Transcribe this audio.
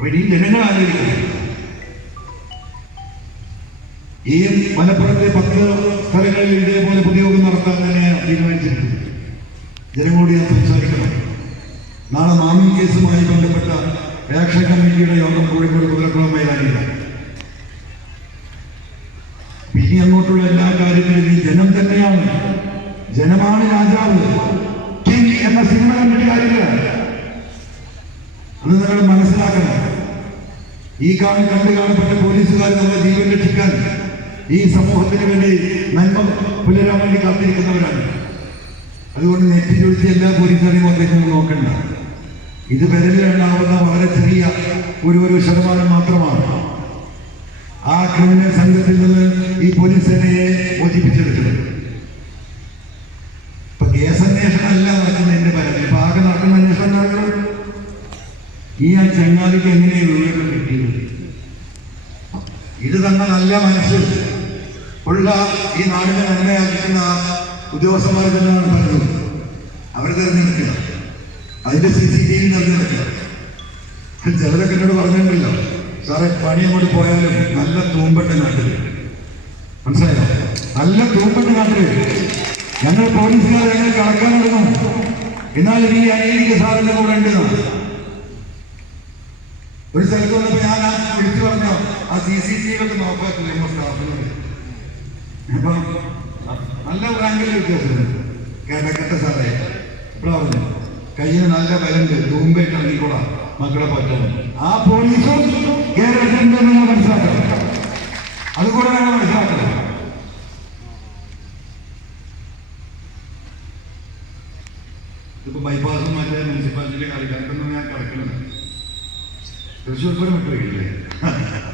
അപ്പൊ ജനങ്ങൾ ആലോചിക്കണം? ഈ മലപ്പുറത്തെ പത്ത് സ്ഥലങ്ങളിൽ ഇതേപോലെ പൊതുയോഗം നടത്താൻ തന്നെ തീരുമാനിച്ചിട്ടുണ്ട്. ജനങ്ങളോട് ഞാൻ സംസാരിക്കണം. നാളെ മാമി കേസുമായി ബന്ധപ്പെട്ട ആക്ഷൻ കമ്മിറ്റിയുടെ യോഗം കോഴിക്കോട് കുതിരക്കുളം മൈതാനിയിലാണ്. പിന്നെ അങ്ങോട്ടുള്ള എല്ലാ കാര്യത്തിലും ഈ ജനം തന്നെയാണ്. ജനമാണ് രാജാവ്. എന്ന സിനിമ കണ്ടിട്ട് കാര്യമില്ല. അത് നിങ്ങൾ മനസ്സിലാക്കണം. ഈ കാണി കണ്ടു കാണപ്പെട്ട പോലീസുകാർ നമ്മുടെ ജീവൻ രക്ഷിക്കാൻ ഈ സമൂഹത്തിന് വേണ്ടി നന്മ പുലരാൻ വേണ്ടി കാത്തിരിക്കുന്നവരാണ്. അതുകൊണ്ട് നെറ്റി ചൊളിച്ച് എല്ലാ പോലീസുകാരെയും അദ്ദേഹം നോക്കണ്ട. ഇത് വിരലിലെണ്ണാവുന്ന വളരെ ചെറിയ ഒരു ഒരു ശതമാനം മാത്രമാണ്. ആ ക്രിമിനൽ സംഘത്തിൽ നിന്ന് ഈ പോലീസ് സേനയെ മോചിപ്പിച്ചെടുത്തത്. ഇപ്പൊ കേസന്വേഷണം അല്ല നടക്കുന്ന എന്റെ പരാതി ഇപ്പൊ ആകെ നടക്കുന്ന അന്വേഷണം ഈ ആ ചങ്ങാതിക്ക് കിട്ടിയത് ഇത് തന്ന നല്ല മനസ്സ്. ഉള്ള ഈ നാടിനെ നന്മയാക്കുന്ന ഉദ്യോഗസ്ഥന്മാർ തന്നെയാണ് പറഞ്ഞത് അവർ തിരഞ്ഞെടുക്കുക അതിന്റെ സി സി ടി വി തിരഞ്ഞെടുക്കുക ചിലരൊക്കെ എന്നോട് പറഞ്ഞിട്ടുണ്ടല്ലോ സാറേ പണി അങ്ങോട്ട് പോയാലും നല്ല തൂമ്പട്ട് നാട്ടിൽ. മനസ്സിലായോ? നല്ല തൂമ്പട്ട് നാട്ടിൽ ഞങ്ങൾ പോലീസുകാർ ഞങ്ങൾ കളക്കാനിടുന്നു എന്നാൽ ഈ അനീതിക്ക് സാറിന്റെ കൂടെ ഉണ്ടെന്നാണ് ഒരു സ്ഥലത്ത് വന്നപ്പോ ഞാൻ ആ സി സി ടി ഒക്കെ നോക്കാക്കില്ല നമ്മുടെ സ്റ്റാഫിനോട് അപ്പൊ നല്ല റാങ്കിലെ വ്യത്യാസമുണ്ട്. കേട്ട കേട്ട സാറേ പറഞ്ഞു കയ്യിൽ നല്ല ബലുണ്ട് തൂമ്പയിട്ട് ഇറങ്ങിക്കോളാം മക്കളെ പറ്റാൻ. ആ പോലീസും കേരളത്തിലുണ്ട് നിങ്ങൾ മനസ്സിലാക്കണം. അതുകൂടെ നിങ്ങൾ മനസ്സിലാക്കണം. ഇതിപ്പോ ബൈപ്പാസും മറ്റേ മുനിസിപ്പാലിറ്റിയിലെ കളിക്കാർക്കൊന്നും ഞാൻ കിടക്കുന്നത് തൃശ്ശൂർ പൂരം വിട്ടു